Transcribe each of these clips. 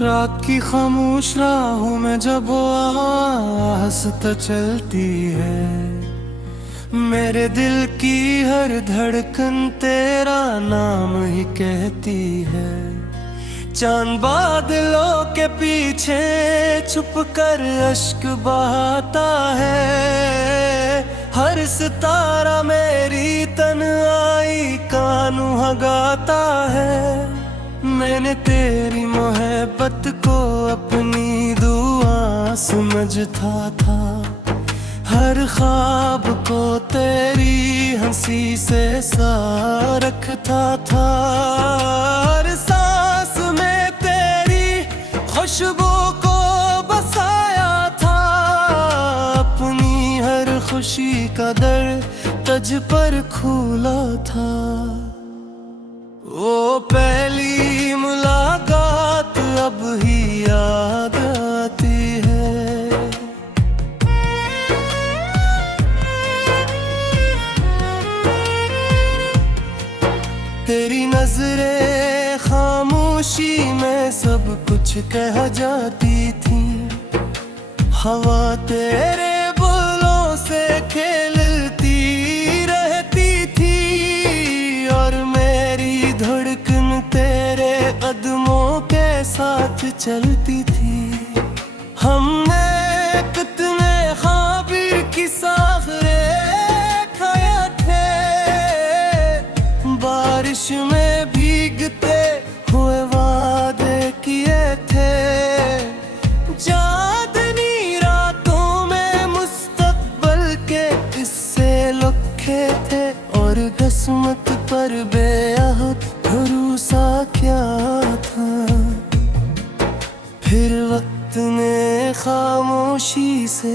रात की खामोश राहों में जब वो आहिस्ता चलती है, मेरे दिल की हर धड़कन तेरा नाम ही कहती है। चांद बादलों के पीछे छुप कर अश्क बहाता है, हर सितारा मेरी तन्हाई का नुहा गाता है। मैंने तेरी मोहब्बत को अपनी दुआ समझता था, हर ख्वाब को तेरी हंसी से सा रखता था। हर सांस में तेरी खुशबू को बसाया था, अपनी हर खुशी का दर तुझ पर खुला था। वो पहली मुलाकात अब ही याद आती है। तेरी नजरें खामोशी में सब कुछ कह जाती थी, हवा तेरे बोलों से खेलती रहती थी, और मेरी धड़कन तेरे कदमों के साथ चलती थी। हमने कितने ख्वाबिर की साखरे खाया थे, बारिश में भीगते हुए वादे किए थे। चांदनी रातों में मुस्तकबल के किस्से लिखे थे, और किस्मत पर बेअहद भरोसा क्या था। फिर वक्त ने खामोशी से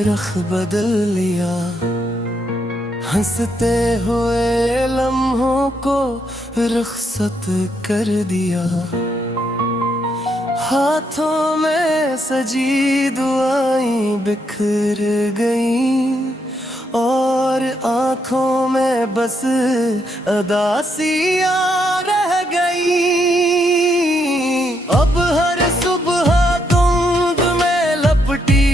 रख बदल लिया, हंसते हुए लम्हों को रुखसत कर दिया। हाथों में सजी दुआएं बिखर गईं, और आँखों में बस अदासियाँ रह गईं। अब हर सुबह धुंध में लपटी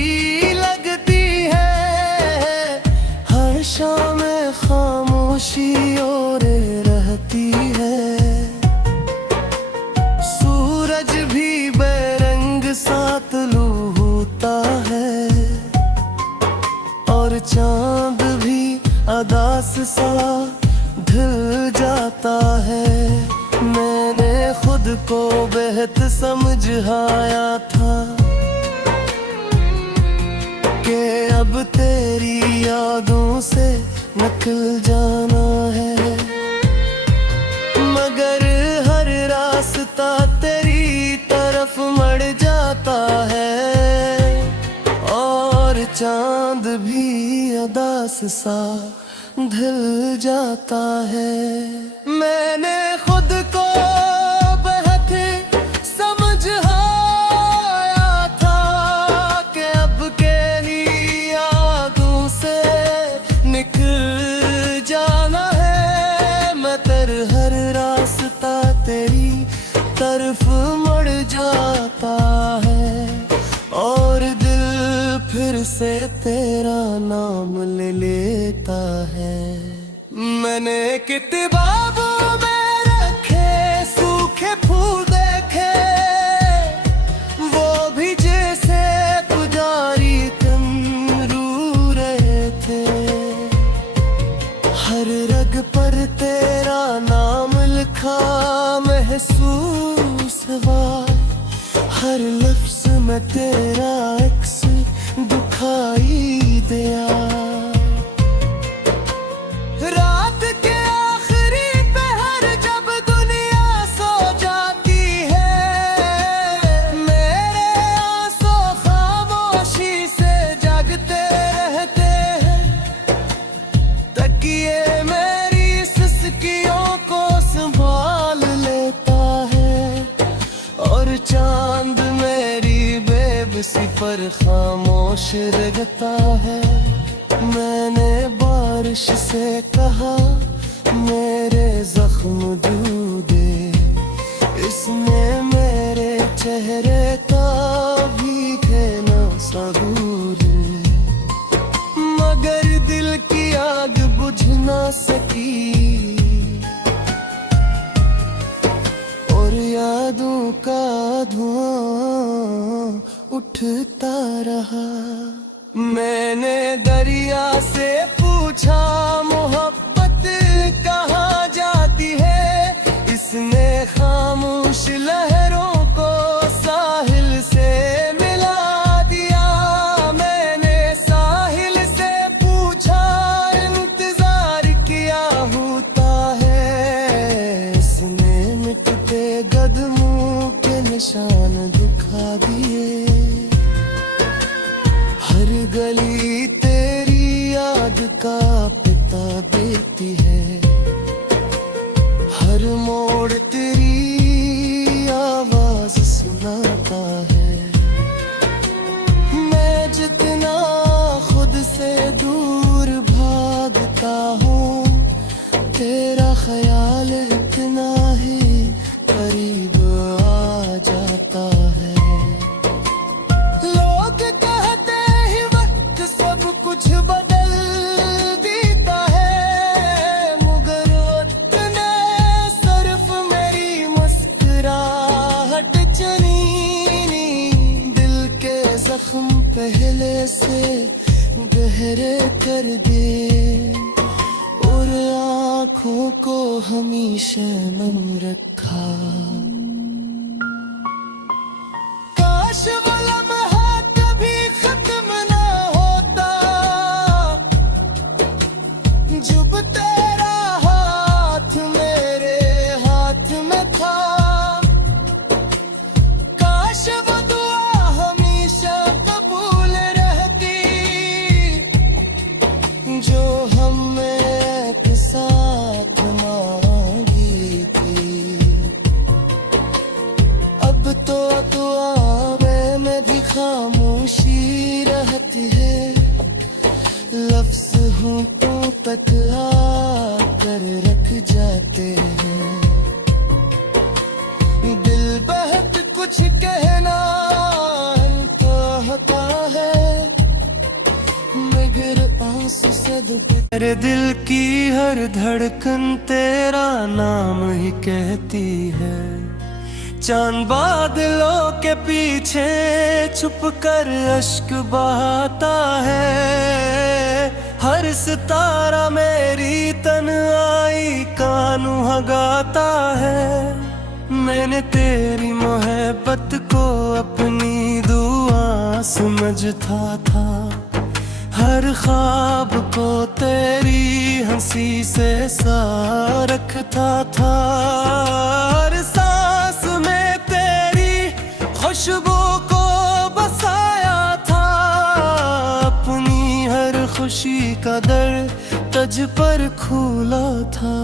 लगती है, हर शाम खामोशी और रहती है। सूरज भी बेरंग सा तुलू होता है, और चांद भी अदास सा ढल जाता है। मैंने खुद को बेहद समझाया था कि अब तेरी यादों से निकल जाना है, मगर हर रास्ता तेरी तरफ मड़ जाता है, और चांद भी अदास सा ढल जाता है। मैंने खुद को बेहद समझाया था कि अब के ही यादों से निकल जाना है, मगर हर रास्ता तेरी तरफ मुड़ जाता है, और दिल फिर से तेरा नाम ले लेता है। मैंने किताबों में रखे सूखे फूल देखे, वो भी जैसे पुजारी तन रू रहे थे। हर रग पर तेरा नाम लिखा महसूस हुआ, हर लफ्ज में तेरा अक्स दिखाई दिया। रात के आखिरी पहर जब दुनिया सो जाती है, मेरे आंसू खामोशी से जागते रहते हैं। तकिए मेरी सिसकियों को संभाल लेता है, और चांद मेरी बेबसी पर खामोश रहता है। मैंने बारिश से कहा मेरे जख्म धो दे, इसने मेरे चेहरे का भीगे ना सहूर, मगर दिल की आग बुझ ना सकी और यादों का धुआं उठता रहा। मैंने दरिया से पूछा मोहब्बत कहाँ जाती है, इसने खामोश लहरों को साहिल से मिला दिया। मैंने साहिल से पूछा इंतजार किया होता है, इसने मिटते कदमों के निशान दिखा दिए। हर गली तेरी याद का पिता देती है, हर मोड़ तेरी आवाज सुनाता है। मैं जितना खुद से दूर भागता हूँ, तेरा ख्याल इतना ही करीब आ जाता है। लोग कहते ही वक्त सब कुछ बदल देता है, मगर वक्त ने सिर्फ मेरी मुस्कुराहट चुनी। दिल के जख्म पहले से गहरे कर दे और आँखों को हमेशा नम रखा। काश वो लम्हा कभी खत्म ना होता, जब तेरा हाथ मेरे हाथ में था। काश वो दुआ हमेशा कबूल रहती, जो हमने एक साथ मांगी थी। अब तो दुआ में भी खामोशी रहती है, लफ्ज होंठों तक आकर रख जाते हैं। दिल बहुत कुछ कहना चाहता है, मगर आंसू से मेरे दिल की हर धड़कन तेरा नाम ही कहती है। चांद बादलों के पीछे छुप कर अश्क बहाता है, हर सितारा मेरी तन्हाई का नुहा गाता है। मैंने तेरी मोहब्बत को अपनी दुआ समझता था, हर ख्वाब को तेरी हंसी से सा रखता था। हर सांस में तेरी खुशबू को बसाया था, अपनी हर खुशी का दर तुझ पर खुला था।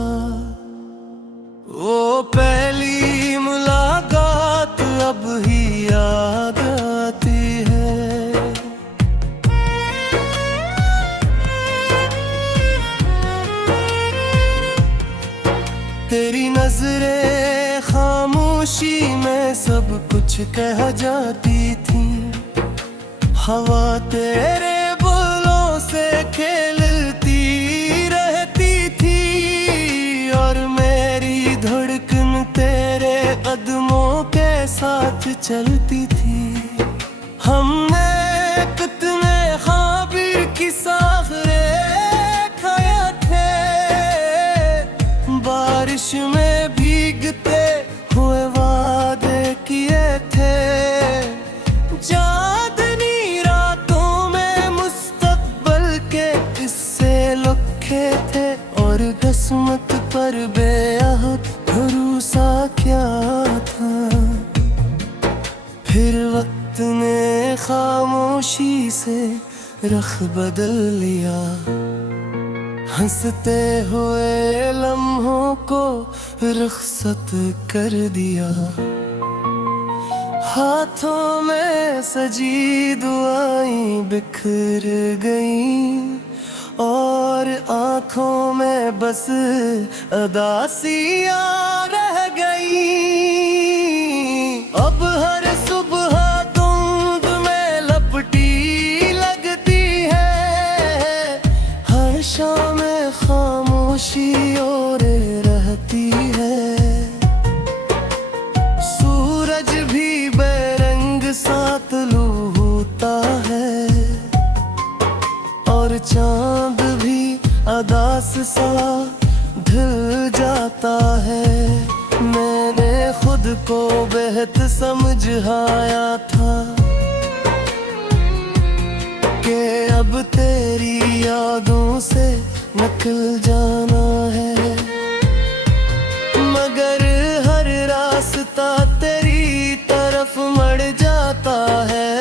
वो पहली मुलाकात अब ही याद आती है। तेरी नजरें खामोशी में सब कुछ कह जाती थी, हवा तेरे बोलों से खेलती रहती थी और मेरी धड़कन तेरे कदमों के साथ चलती थी। हमने कितने ख्वाब की साखरे खाया थे, बारिश में भीगते हुए वादे किए थे। चांदनी रातों में मुस्तकबल के किस्से लिखे थे और किस्मत पर बेअहद भरोसा क्या था। फिर वक्त ने खामोशी से रख बदल लिया, हंसते हुए लम्हों को रुखसत कर दिया। हाथों में सजी दुआएं बिखर गईं और आंखों में बस अदासियां रह गईं। अब हर में खामोशी ओरे रहती है। सूरज भी बेरंग सा तुलू होता है और चांद भी अदास सा ढल जाता है। मैंने खुद को बेहद समझाया था कि अब तेरी यादों से निकल जाना है, मगर हर रास्ता तेरी तरफ मड़ जाता है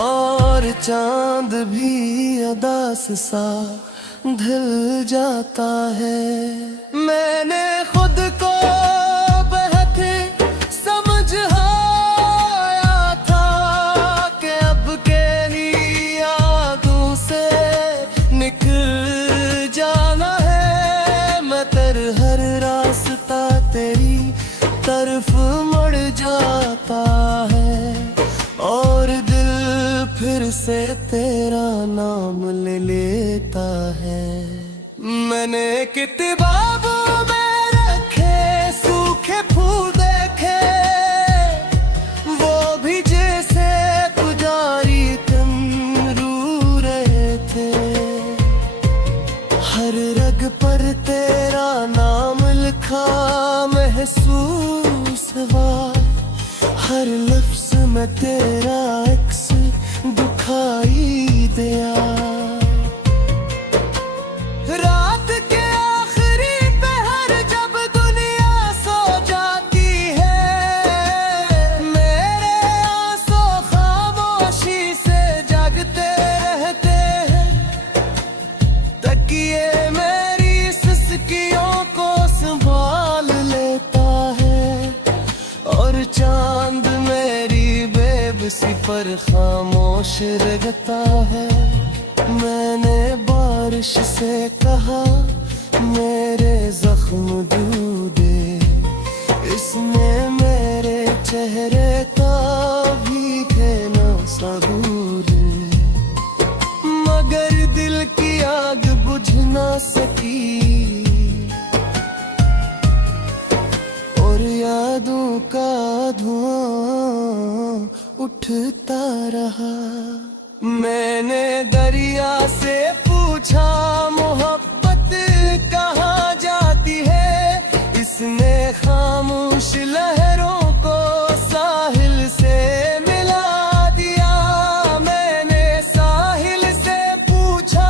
और चांद भी अदास सा ढल जाता है। मैंने खुद को बेहद समझाया था कि अब तेरी यादों से निकल जाना है, मगर हर रास्ता तेरी तरफ मुड़ जाता है और दिल फिर से तेरा नाम ले लेता है। मैंने किताबों में रखे सूखे फूल देखे, वो भी जैसे पुजारी तन रू रहे थे। हर रग पर तेरा नाम लिखा महसूस हुआ, हर लफ्ज में तेरा अक्स दिखाई दिया। रात के आखिरी पहर जब दुनिया सो जाती है, मेरे आंसू खामोशी से जागते रहते हैं। तकिए मेरी सिसकियों को संभाल लेता है और चांद मेरी बेबसी पर खामोश रहता है। मैंने बारिश से कहा मेरे जख्म धो दे, इसने मेरे चेहरे का भीगे न सबूर, मगर दिल की आग बुझ ना सकी और यादों का धुआं उठता रहा। मैंने दरिया से पूछा मोहब्बत कहाँ जाती है, इसने खामोश लहरों को साहिल से मिला दिया। मैंने साहिल से पूछा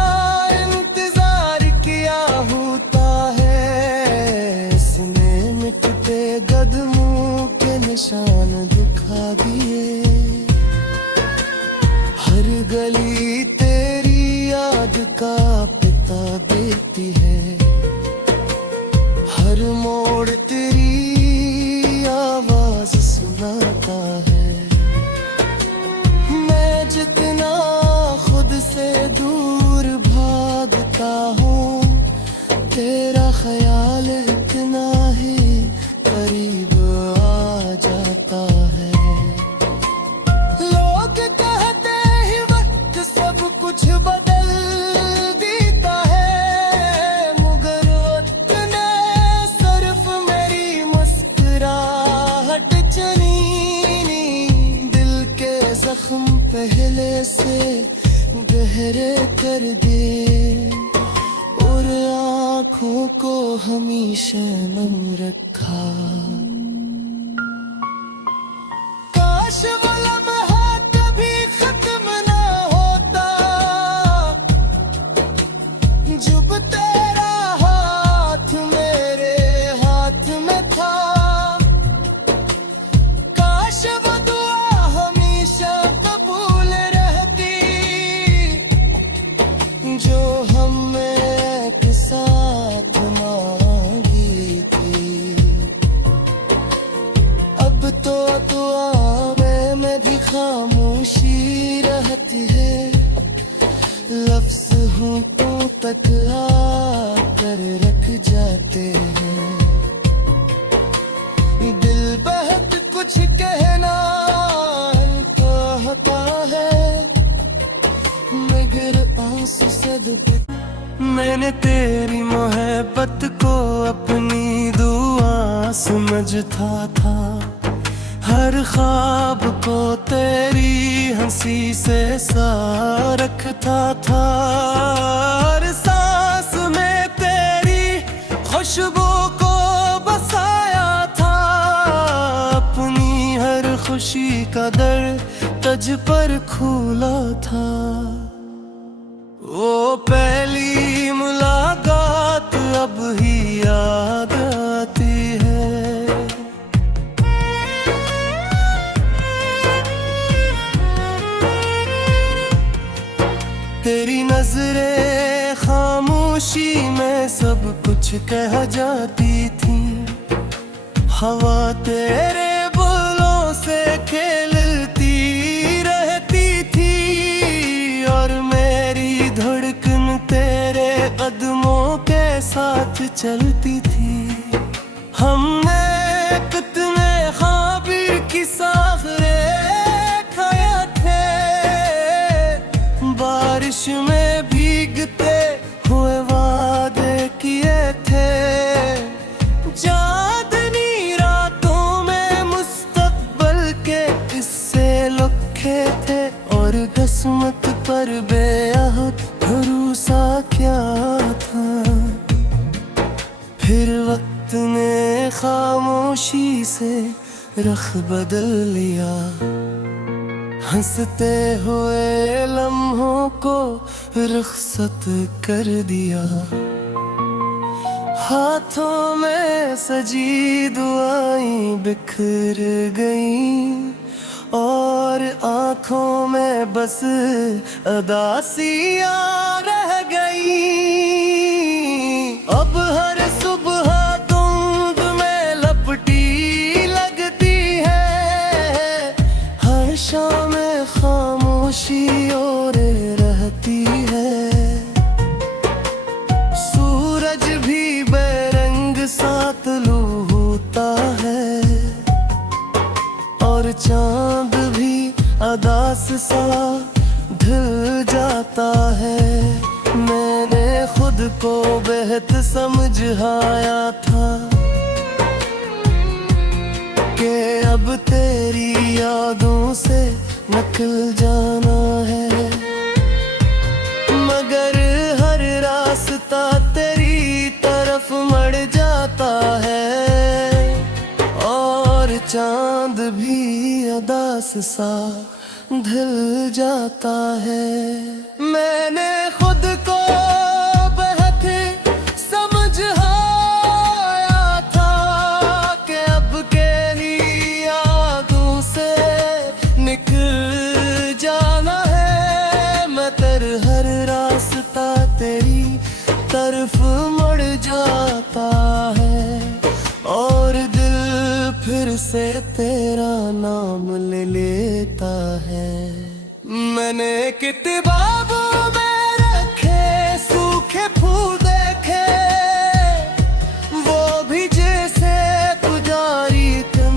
इंतजार किया होता है, इसने मिटते कदमों के निशान दिखा दिए। हर गली तेरी याद का पता देती है, हर मोड़ तेरी आवाज सुनाता है। मैं जितना खुद से दूर भागता हूँ, तेरा ख्याल इतना ही करीब आ जाता है। लोग कहते ही वक्त सब कुछ बदल देता है, मगर वक्त ने सिर्फ मेरी मुस्कुराहट चुनी। दिल के जख्म पहले से गहरे कर दे और आँखों को हमेशा नम रखा। काश वो लम्हा कभी खत्म ना होता, जब तेरा हाथ मेरे हाथ में था। काश वो दुआ हमेशा कबूल रहती, जो हमने एक साथ मांगी थी। अब तो दुआ में भी खामोशी रहती है, लफ्ज होंठों तक आकर रख जाते हैं। दिल बहुत कुछ कहना चाहता है, मगर आंसू से मैंने तेरी मोहब्बत को अपनी दुआ समझता था, हर ख्वाब को तेरी हंसी से सा रखता था, हर सांस में तेरी खुशबू को बसाया था, अपनी हर खुशी का दर तुझ पर खुला था। वो पहली मुलाकात अब ही याद आती है। तेरी नजरें खामोशी में सब कुछ कह जाती थी, हवा तेरे बोलों से खेलती रहती थी, और मेरी धड़कन तेरे कदमों के साथ चलती थी। हमने कितने ख़ाबिर की साखरे खाया थे, बारिश में भीगते हुए वादे किए थे, चांदनी रातों में मुस्तकबल के किस्से लिखे थे, और किस्मत पर बेअहद भरोसा क्या था। फिर वक्त ने खामोशी से रख बदल लिया, हंसते हुए लम्हों को रुखसत कर दिया, हाथों में सजी दुआएं बिखर गईं, और आँखों में बस उदासियां रह गईं। अब हर सुबह धुंध में लपटी लगती है, हर शाम खामोशी और रहती है, सूरज भी बेरंग सा तुलू होता है, और चांद भी अदास सा ढल जाता है। मैंने खुद को बेहद समझाया था कि अब तेरी यादों से निकल जाना है, मगर हर रास्ता तेरी तरफ मड़ जाता है, और चांद भी अदास सा ढल जाता है। मैंने खुद को बेहद समझाया था कि अब के लिए यादों से निकल जाना है, मगर हर रास्ता तेरी तरफ मुड़ जाता है, और दिल फिर से तेरा नाम ले लेता है। मैंने किताबों में रखे सूखे फूल देखे, वो भी जैसे पुजारी तन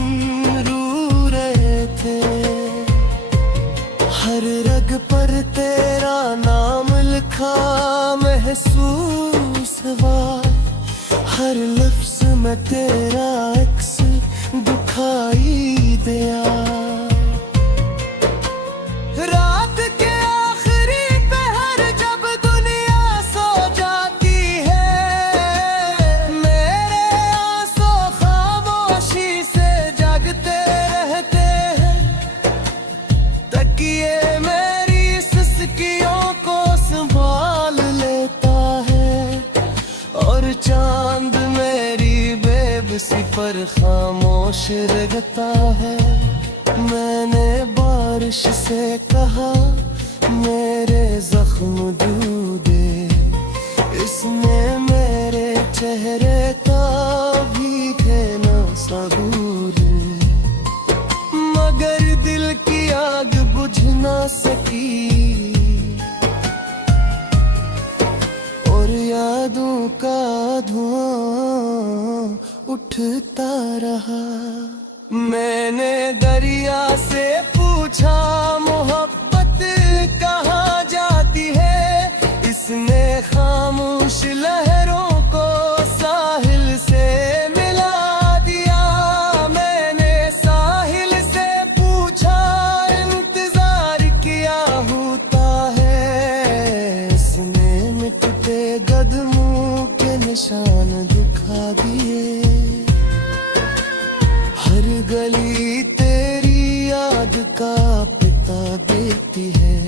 रू रहे थे, हर रग पर तेरा नाम लिखा महसूस हुआ, हर लफ्ज में तेरा अक्स दिखाई दिया। रात के आखिरी पहर जब दुनिया सो जाती है, मेरे आंसू खामोशी से जागते रहते हैं, तकिए मेरी सिसकियों को संभाल लेता है, और चांद मेरी बेबसी पर खामोश रहता है। मैंने बारिश से कहा मेरे जख्म धो दे, इसने मेरे चेहरे का भी कहना सबूर, मगर दिल की आग बुझ ना सकी, और यादों का धुआं उठता रहा। मैंने दरिया से पूछा मोहब्बत कहाँ जाती है, इसने खामोश आँखों के निशान दिखा दिए। हर गली तेरी याद का पिता देती है,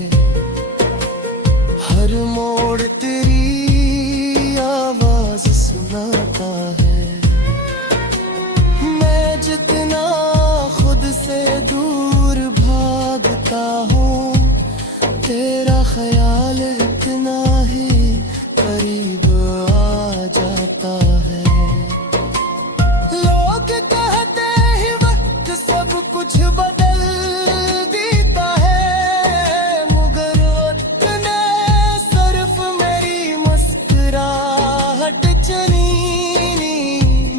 हर मोड़ तेरी आवाज सुनाता है। मैं जितना खुद से दूर भागता हूँ, तेरा ख्याल इतना ही करीब आ जाता है। लोग कहते ही वक्त सब कुछ बदल देता है, मगर वक्त ने सिर्फ मेरी मुस्कुराहट चुनी।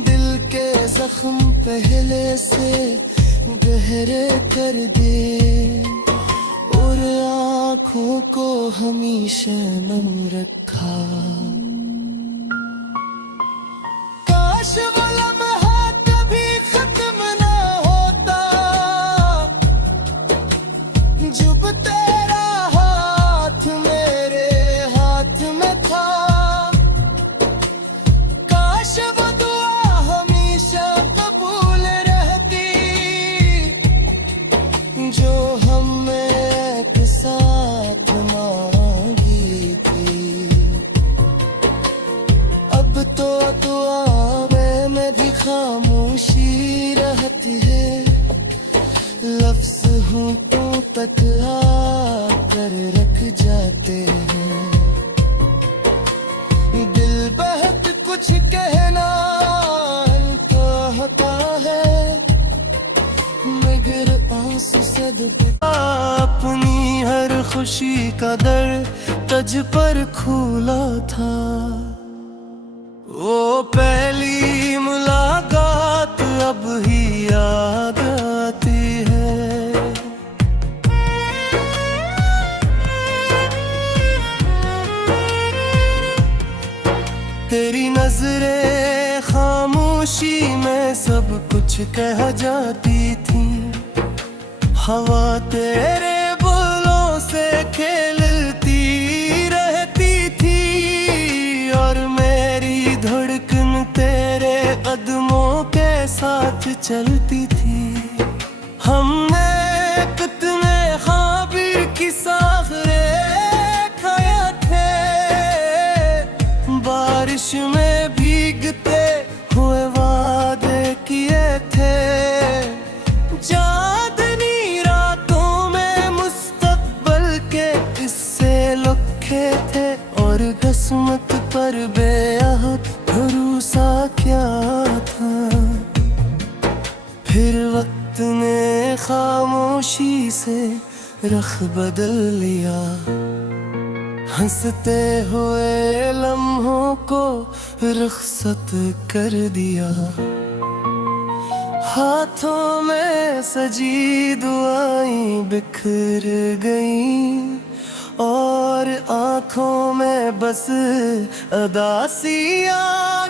दिल के जख्म पहले से गहरे कर दे और आँखों को हमेशा नम रखा। काश वो लम्हा कभी खत्म ना होता, जब तेरा हाथ मेरे हाथ में था। काश वो दुआ हमेशा कबूल रहती, जो हमने एक साथ मांगी थी। अब तो दुआ में भी खामोशी रहती है, लफ्ज होंठों तक आकर रख जाते हैं। दिल बहुत कुछ कहना चाहता है, मगर आंसू सदबे अपनी हर खुशी का दर तुझ पर खुला था। वो पहली मुलाकात अब ही याद आती है। तेरी नजरें खामोशी में सब कुछ कह जाती थी। हवा तेरे बोलों से खेलती रहती थी, और मेरी धड़कन तेरे कदमों के साथ चलती थी। हमने कितने ख्वाबिर की साखरे खाया थे, बारिश में भीगते हुए वादे किए थे। चांदनी रातों में मुस्तकबल के किस्से लिखे थे, और किस्मत पर बेअहद भरोसा क्या था। फिर वक्त ने खामोशी से रख बदल लिया, हंसते हुए लम्हों को रुखसत कर दिया। हाथों में सजी दुआएं बिखर गईं, और आँखों में बस अदासियाँ